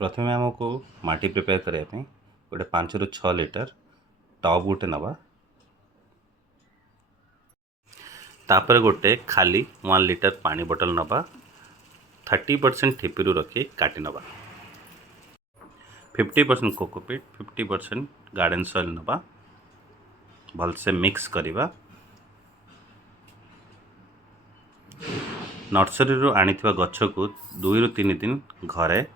प्रथमे आमको माटी प्रिपेयर करने गोटे 5 ରୁ 6 लिटर टब गोटे नवा तापर गोटे खाली 1 लिटर पानी बोतल नवा 30% ठिपिरु रखी काटी नवा 50% कोकोपीट 50% गार्डन सॉइल नवा भलसे मिक्स करिवा नर्सरी रू आनिथिबा गछ को 2 ରୁ 3 दिन घरे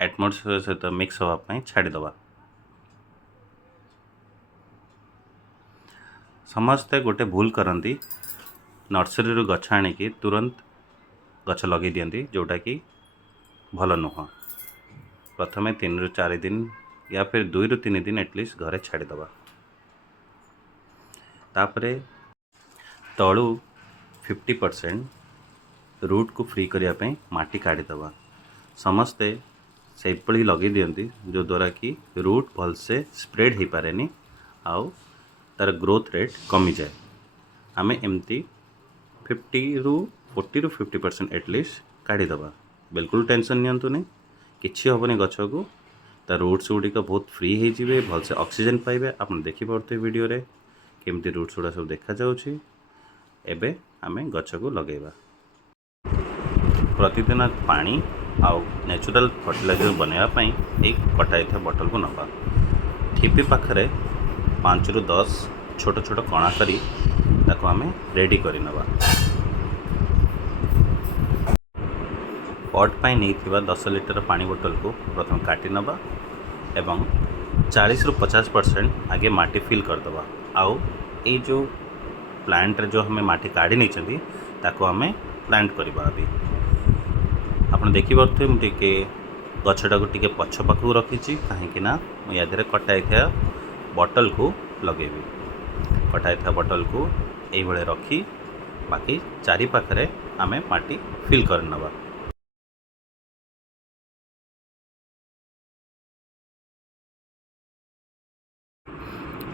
एटमोस्फियर सहित मिक्स होगापाई छाड़ीदवा समस्ते गोटे भूल करती नर्सरी रू गछ आणिकी तुरंत गछ लगे दियंती जोटा कि भल नुह प्रथमे 3 ରୁ 4 दिन या फिर 2 ରୁ 3 दिन एटलिस्ट घरे छाड़ीदवा तापरे तलू 50% रूट को फ्री करने माटी काढ़ीदवा समस्ते से लगे दियंती जो द्वारा कि रूट भलसे स्प्रेड हो पारे आउ तार ग्रोथ रेट कमी जाए आम एमती 50 ରୁ 50% एटलिस्ट काढ़ीदवा बिल्कुल टेंशन नियंतुनी किसी हेनी गछ को तार रूट्स गुड़िक बहुत फ्री होइए भलसे ऑक्सीजन पाइबे आप देखिपे वीडियो रे केमती रूट्स गुड़ा सब देखा जाउछि एबे आमे गछ को लगेबा प्रतिदिन पानी आउ नेचुरल फर्टिलाइजर बनवाई एक कटाई बोतल को नवा ठिपी पाखरे 5 ରୁ 10 छोट छोट कणा करी ताको आमे रेडी करी नवा पट पाई नहीं 10 लिटर पानी बोतल को प्रथम काटी नवा एवं 40 ରୁ 50% आगे माटी फिल करदवा आउ ये जो प्लांट जो हमें माटी काढ़ी नहीं ताको आमे प्लांट करवा अभी आप देखिपे मुझे गछटा को टे पछ पाख रखी कहीं या कटाई बोतल को लगेबी कटाई बोतल को ये रखी बाकी चारि पाखरे आमे माटी फिल कर नवा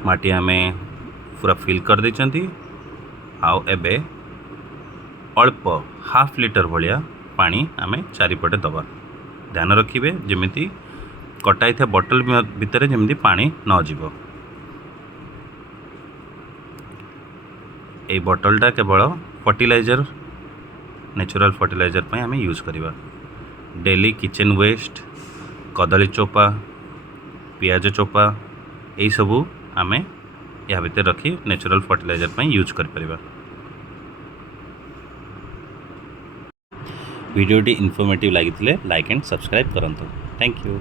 माटी आमे पूरा फिल कर देचंती आउ एबे अल्प हाफ लिटर भलिया पानी आमे चारिपटे दबा ध्यान रखिए जमीती कटाई था बोतल भितर जमी पानी न जीव ये बोतलटा केवल फर्टिलाइजर नेचुरल फर्टिलाइजर पे आमे यूज करवा डेली किचन वेस्ट कदली चोपा पियाज चोपा यही सबू आमे या भितर रखी नेचुरल फर्टिलाइजर पे यूज कर परिबा। वीडियोटी इनफॉर्मेटिव लगी लाइक एंड सब्सक्राइब करंतु। Thank you.